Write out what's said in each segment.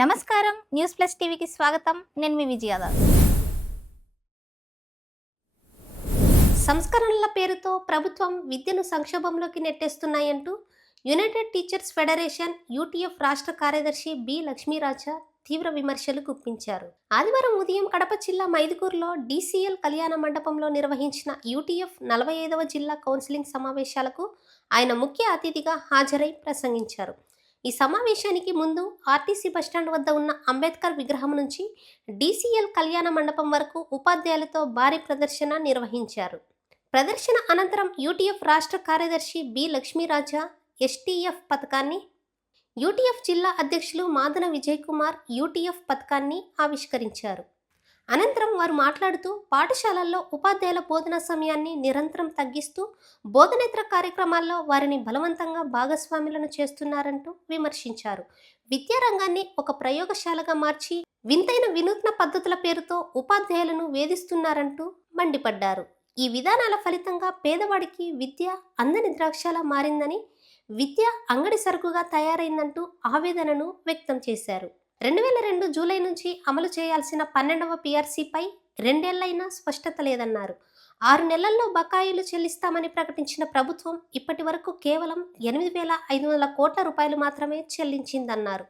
నమస్కారం news plus టీవీకి స్వాగతం. నేను మీ విజయాద. సంస్కరణల పేరుతో ప్రభుత్వం విద్యను సంక్షోభంలోకి నెట్టేస్తున్నాయంటూ యునైటెడ్ టీచర్స్ ఫెడరేషన్ యూటీఎఫ్ రాష్ట్ర కార్యదర్శి బి లక్ష్మీరాజా తీవ్ర విమర్శలు గుప్పించారు. ఆదివారం ఉదయం కడప జిల్లా మైదుకూరులో డీసీఎల్ కళ్యాణ మండపంలో నిర్వహించిన యూటీఎఫ్ 45వ జిల్లా కౌన్సిలింగ్ సమావేశాలకు ఆయన ముఖ్య అతిథిగా హాజరై ప్రసంగించారు. ఈ సమావేశానికి ముందు ఆర్టీసీ బస్టాండ్ వద్ద ఉన్న అంబేద్కర్ విగ్రహం నుంచి డీసీఎల్ కళ్యాణ మండపం వరకు ఉపాధ్యాయులతో భారీ ప్రదర్శన నిర్వహించారు. ప్రదర్శన అనంతరం యూటీఎఫ్ రాష్ట్ర కార్యదర్శి బి లక్ష్మీరాజా ఎస్టీఎఫ్ పథకాన్ని, యూటీఎఫ్ జిల్లా అధ్యక్షులు మాదన విజయ్ కుమార్ యూటీఎఫ్ పథకాన్ని ఆవిష్కరించారు. అనంతరం వారు మాట్లాడుతూ పాఠశాలల్లో ఉపాధ్యాయుల బోధన సమయాన్ని నిరంతరం తగ్గిస్తూ బోధనేతర కార్యక్రమాల్లో వారిని బలవంతంగా భాగస్వాములను చేస్తున్నారంటూ విమర్శించారు. విద్యారంగాన్ని ఒక ప్రయోగశాలగా మార్చి వింతైన వినూత్న పద్ధతుల పేరుతో ఉపాధ్యాయులను వేధిస్తున్నారంటూ మండిపడ్డారు. ఈ విధానాల ఫలితంగా పేదవాడికి విద్య అందని ద్రాక్షలా మారిందని, విద్య అంగడి సరుకుగా తయారైందంటూ ఆవేదనను వ్యక్తం చేశారు. 2002 జూలై నుంచి అమలు చేయాల్సిన 12వ పీఆర్సీపై 2 ఏళ్లైనా స్పష్టత లేదన్నారు. 6 నెలల్లో బకాయిలు చెల్లిస్తామని ప్రకటించిన ప్రభుత్వం ఇప్పటి వరకు కేవలం 8,500 కోట్ల రూపాయలు మాత్రమే చెల్లించిందన్నారు.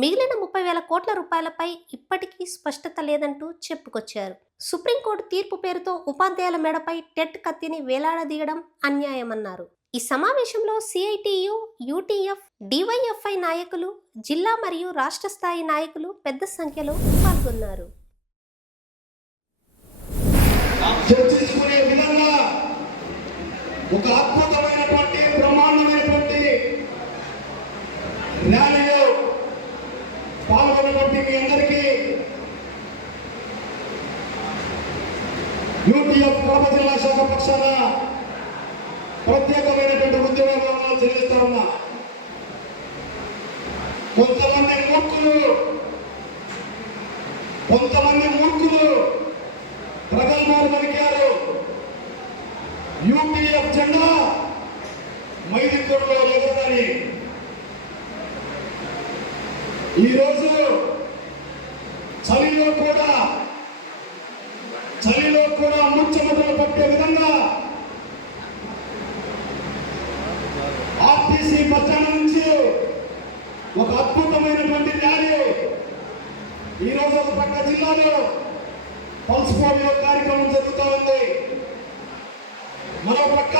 మిగిలిన 30,000 కోట్ల రూపాయలపై ఇప్పటికీ స్పష్టత లేదంటూ చెప్పుకొచ్చారు. సుప్రీంకోర్టు తీర్పు పేరుతో ఉపాధ్యాయుల మెడపై టెట్ కత్తిని వేలాడదీయడం అన్యాయమన్నారు. ఈ సమావేశంలో సిఐటియు, యూటీఎఫ్, డివైఎఫ్ఐ నాయకులు, జిల్లా మరియు రాష్ట్ర స్థాయి నాయకులు పెద్ద సంఖ్యలో పాల్గొన్నారు. చర్చించుకునే విధంగా ఒక అద్భుతమైనటువంటి బ్రహ్మాండమైనటువంటి ర్యాలీలో పాల్గొన్నటువంటి మీ అందరికీ యూటీఎఫ్ కడప జిల్లా శాఖ పక్షాన ప్రత్యేకమైనటువంటి ఉద్యమాలు చెల్లిస్తా ఉన్నా. కొంతమంది మూర్ఖులు ప్రగల్భాలు పలికారు. యూపీఎఫ్ జెండా మైదుకూరులో ఎగరదని. ఈరోజు చలిలో కూడా ముచ్చమటలు పట్టే విధంగా ఆర్టీసీ బస్టాండ్ నుంచి ఒక అద్భుతమైనటువంటి ర్యాలీ ఈరోజు ఒక పక్క జిల్లాలో పల్స్ పోలియో కార్యక్రమం జరుగుతూ ఉంది. మరో పక్క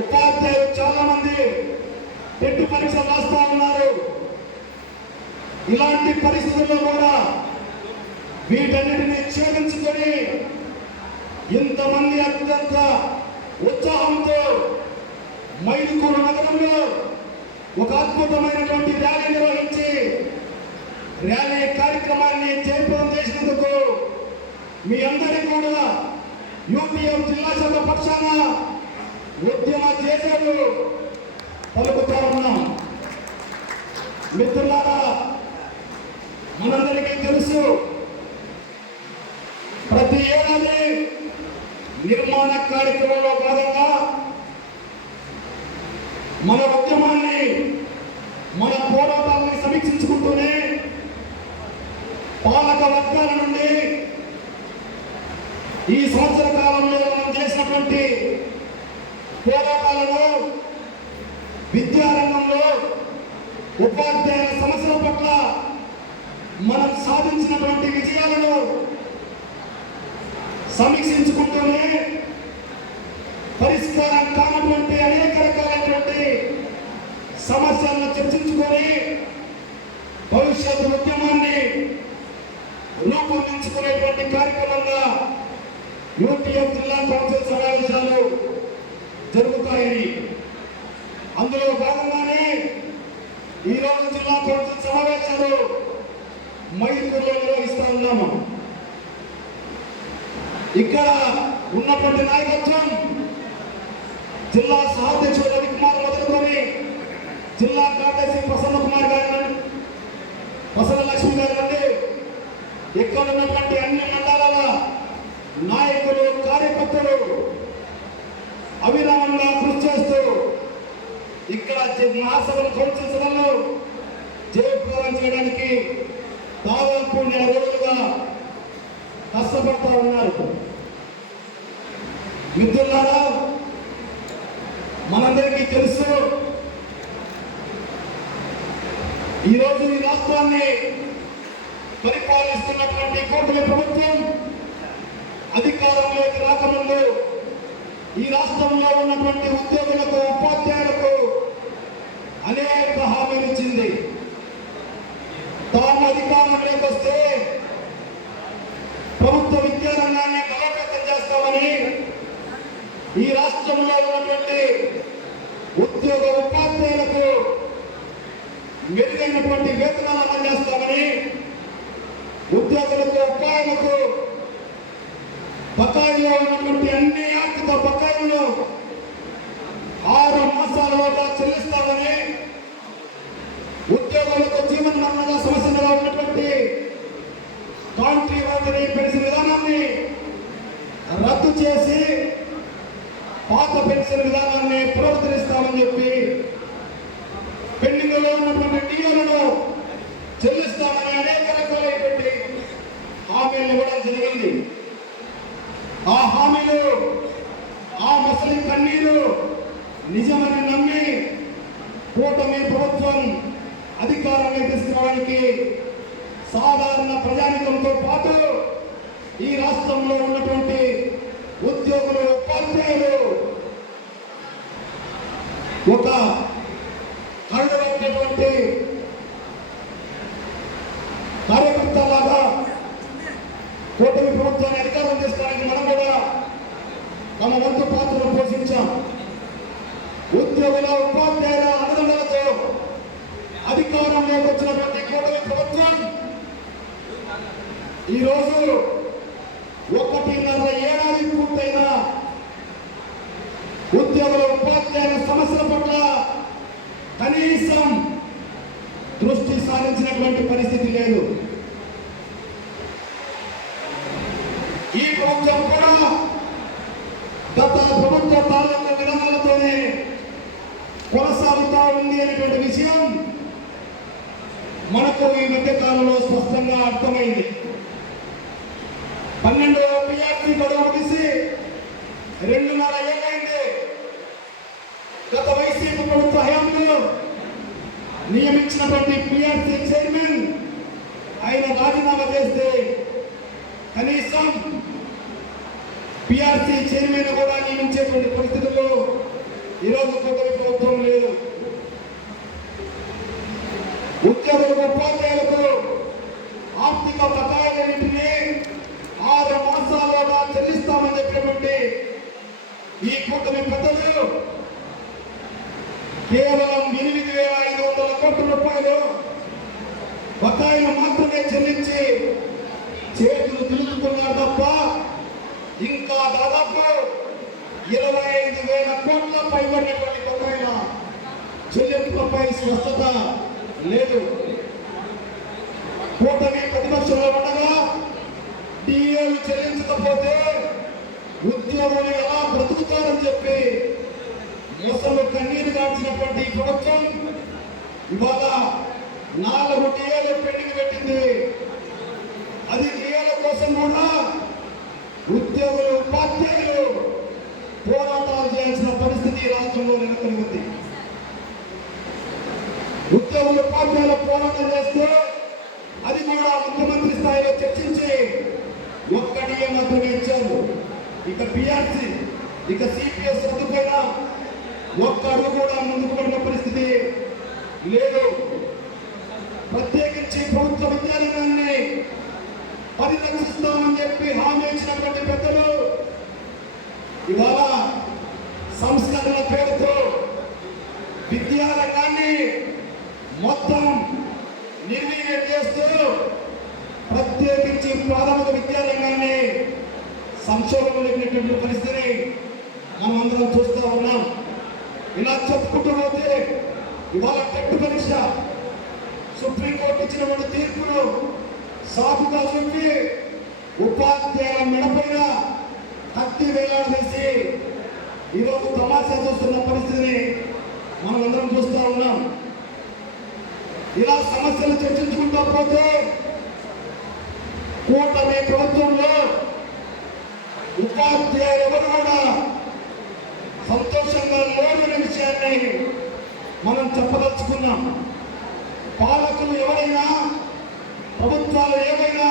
ఉపాధ్యాయులు చాలా మంది టెట్ పరీక్షలు రాస్తూ ఉన్నారు. ఇలాంటి పరిస్థితుల్లో కూడా వీటన్నిటిని ఛేదించుకొని ఇంతమంది అత్యంత ఉత్సాహంతో మైదుకూరు నగరంలో ఒక అద్భుతమైనటువంటి ర్యాలీ నిర్వహించి ర్యాలీ కార్యక్రమాన్ని జయప్రదం చేసినందుకు మీ అందరికీ కూడా యూటీఎఫ్ జిల్లా శాఖ పక్షాన ఉద్యమ చేసేలు పలుకుతా ఉన్నాం. మిత్రులారా, మనందరికీ తెలుసు, ప్రతి ఏడాది నిర్మాణ కార్యక్రమంలో భాగంగా మన ఉద్యమాన్ని, మన పోరాటాలను సమీక్షించుకుంటూనే పాలక వర్గాల నుండి ఈ సంవత్సర కాలంలో మనం చేసినటువంటి పోరాటాలను, విద్యారంగంలో ఉపాధ్యాయుల సమస్యల పట్ల మనం సాధించినటువంటి విజయాలను సమీక్షించుకుంటూనే పరిష్కారం కానటువంటి అనేక రకాలైనటువంటి సమస్యలను చర్చించుకొని భవిష్యత్తు ఉద్యమాన్ని రూపొందించుకునేటువంటి కార్యక్రమంగా యూటీఎఫ్ జిల్లా కౌన్సిల్ సమావేశాలు జరుగుతాయని, అందులో భాగంగానే ఈరోజు జిల్లా కౌన్సిల్ సమావేశాలు మైదుకూరులో నిర్వహిస్తా ఉన్నాము. ఇక్కడ ఉన్నటువంటి నాయకత్వం జిల్లా సహాధ్యక్షుడు రవికుమార్ మొదలుకొని జిల్లా కార్యదర్శి ప్రసన్న కుమార్ గారి, ప్రసన్న లక్ష్మి గారి నుండి ఇక్కడ ఉన్నటువంటి అన్ని మండలాల నాయకులు, కార్యకర్తలు అవిరామంగా కృషి చేస్తూ ఇక్కడ మహాసభలు కౌన్సిల్ సభల్లో జయప్రదం చేయడానికి కష్టపడతా ఉన్నారు. మిత్రులారా, మనందరికీ తెలుసు, ఈరోజు ఈ రాష్ట్రాన్ని పరిపాలిస్తున్నటువంటి కూటమి ప్రభుత్వం అధికారంలోకి రాకముందు ఈ రాష్ట్రంలో ఉన్నటువంటి ఉద్యోగులకు, ఉపాధ్యాయులకు అనేక హామీలు ఇచ్చింది. తాము అధికారంలోకి వస్తే ప్రభుత్వ విద్యారంగాన్ని బలోపేతం చేస్తామని, ఈ రాష్ట్రంలో ఉన్నటువంటి ఉద్యోగ ఉపాధ్యాయులకు మెరుగైనటువంటి వేతనాలు అందజేస్తామని, ఉద్యోగులకు, ఉపాధ్యాయులకు బకాయిలో ఉన్నటువంటి అన్ని ఆర్థిక బకాయిలను 6 మాసాలలోగా చెల్లిస్తామని, ఉద్యోగులకు జీవన మరణ సమస్యలుగా ఉన్నటువంటి కాంట్రిబ్యూటరీ పెన్షన్ విధానాన్ని రద్దు చేసి పాత పెన్షన్ విధానాన్ని పునరుద్ధరిస్తామని చెప్పి, పెండింగ్లో ఉన్నటువంటి డిఏలను చెల్లిస్తామని అనేక రకాలైనటువంటి హామీలు ఇవ్వడం జరిగింది. ఆ హామీలు, ఆ ముసలి కన్నీరు నిజమని నమ్మి కూటమి ప్రభుత్వం అధికారాన్ని తీసుకురావడానికి సాధారణ ప్రజానికంతో పాటు ఈ రాష్ట్రంలో ఉన్నటువంటి ఉద్యోగులు, ఉపాధ్యాయులు ఒక కళ్ళటువంటి కార్యకర్తలాగా కూటమి ప్రభుత్వాన్ని అధికారం చేసుకోవడానికి మనం కూడా తమ వంతు పాత్రను పోషించాం. ఉద్యోగుల, ఉపాధ్యాయుల అండదండలతో అధికారంలోకి వచ్చినటువంటి కూటమి ప్రభుత్వం ఈరోజు 1.5 ఏడాది పూర్తయిన ఉద్యోగుల, ఉపాధ్యాయుల సమస్యల పట్ల కనీసం దృష్టి సారించినటువంటి పరిస్థితి లేదు. ఈ ప్రభుత్వం కూడా గత ప్రభుత్వ తాలూకా విధానాలతోనే కొనసాగుతా ఉంది అనేటువంటి విషయం మనకు ఈ మధ్య కాలంలో స్పష్టంగా అర్థమైంది. 12వ PRC గడువు ముగిసి 2.5 ఏళ్ళైంది. గత వైసీపీ ప్రభుత్వ హయాంలో నియమించినటువంటి PRC చైర్మన్ ఆయన రాజీనామా చేస్తే కనీసం PRC చైర్మన్ కూడా నియమించేటువంటి పరిస్థితుల్లో ఈరోజు కూటమి ప్రభుత్వం లేదు. ఉద్యోగులకు, ఉపాధ్యాయులకు ఆర్థిక బకాయిలన్నింటినీ 6 మాసాలుగా చెల్లిస్తామని చెప్పినటువంటి ఈ కూటమి పెద్దలు కేవలం 8,500 కోట్ల రూపాయలు బకాయిలు మాత్రమే చెల్లించి చేతులు దులుపుకున్నారు తప్ప ఇంకా దాదాపు 25,000 కోట్ల పైబడినటువంటి బకాయిల చెల్లింపులపై స్పష్టత లేదు. కూటమి ప్రతిపక్షంలో ఉండగా డిఏలు చెల్లించకపోతే ఉద్యోగులు ఎలా బ్రతుకుతారని చెప్పి మొసలు కన్నీరు గార్చినటువంటి ప్రభుత్వం ఇవాళ 4 డిఏలు పెండింగ్ పెట్టింది. అది డిఏల కోసం కూడా ఉద్యోగులు, ఉపాధ్యాయులు పోరాటాలు చేయాల్సిన పరిస్థితి రాష్ట్రంలో నెలకొని ఉంది. ఉద్యోగులు, ఉపాధ్యాయులు పోరాటం చేస్తే అది కూడా ముఖ్యమంత్రి స్థాయిలో చర్చించి 1 డిఏ మాత్రమే ఇచ్చారు. ఇక PRC, ఇక CPS రద్దుపైన 1 అడుగు కూడా ముందుకు పడిన పరిస్థితి లేదు. ప్రత్యేకించి ప్రభుత్వ విద్యారంగాన్ని పరిరక్షిస్తామని చెప్పి హామీ ఇచ్చినటువంటి పెద్దలు ఇవాళ సంస్కరణ పేరుతో విద్యారంగాన్ని మొత్తం నిర్వీర్యం చేస్తూ ప్రత్యేకించి ప్రాథమిక విద్యారంగాన్ని సంక్షోభంలోకి పరిస్థితిని మనం అందరం చూస్తూ ఉన్నాం. ఇలా చెప్పుకుంటూ పోతే ఇవాళ టెట్ పరీక్ష సుప్రీంకోర్టు ఇచ్చినటువంటి తీర్పును సాకుగా చూపి ఉపాధ్యాయుల మెడపైన కత్తి వేలాడదీసి ఈరోజు తమాషా చూస్తున్న పరిస్థితిని మనం అందరం చూస్తూ ఉన్నాం. ఇలా సమస్యలు చర్చించుకుంటూ పోతే కూటమి ప్రభుత్వంలో ఉపాధ్యాయులు ఎవరు కూడా సంతోషంగా లేని విషయాన్ని మనం చెప్పదలుచుకున్నాం. పాలకులు ఎవరైనా, ప్రభుత్వాలు ఏవైనా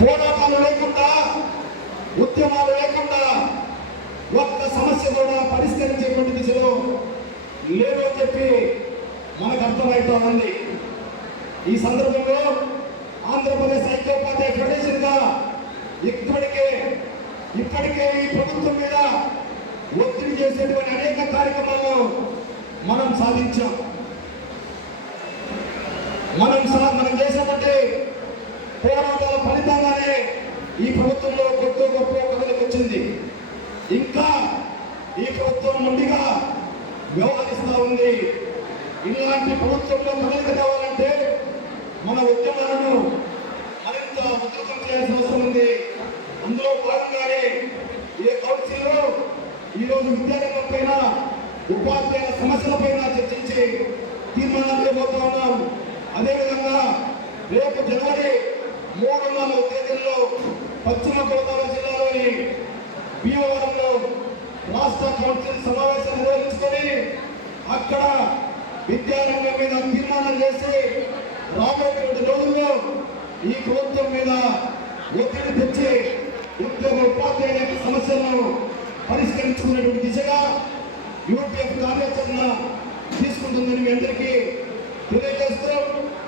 పోరాటాలు లేకుండా, ఉద్యమాలు లేకుండా ఒక్క సమస్య కూడా పరిష్కరించేటువంటి దిశలో లేరు అని చెప్పి మనకు అర్థమవుతా ఉంది. ఈ సందర్భంలో ఆంధ్రప్రదేశ్ ఐక్యోపాధ్యాయ ఫెడరేషన్ గా ఇప్పటికే ఈ ప్రభుత్వం మీద ఒత్తిడి చేసేటువంటి అనేక కార్యక్రమాలు మనం సాధించాం. మనం చేసినటువంటి పోరాటాల ఫలితంగానే ఈ ప్రభుత్వంలో గొప్ప కథలకు వచ్చింది. ఇంకా ఈ ప్రభుత్వం మొండిగా వ్యవహరిస్తూ ఉంది. ఇలాంటి ప్రభుత్వంలో కదలిక కావాలంటే మన ఉద్యమాలను మరింత ఉధృతం చేయాల్సిన అవసరం ఉంది. అందులో భాగంగానే ఈ కౌన్సిల్లో ఈరోజు విద్యారంగం పైన, ఉపాధ్యాయుల సమస్యల పైన చర్చించి తీర్మానాలు చేయబోతా ఉన్నాం. అదేవిధంగా రేపు జనవరి 3, 4 తేదీల్లో పశ్చిమ గోదావరి జిల్లాలోని భీమవరంలో రాష్ట్ర కౌన్సిల్ సమావేశం నిర్వహించుకొని అక్కడ విద్యారంగం మీద తీర్మానం చేసి రాబోయేటువంటి రోజుల్లో ఈ ప్రభుత్వం మీద ఒత్తిడి తెచ్చి ఉపాధ్యాయుల సమస్యలను పరిష్కరించుకునేటువంటి దిశగా యూపీఎఫ్ కార్యాచరణ తీసుకుంటుందని మీ అందరికీ తెలియజేస్తూ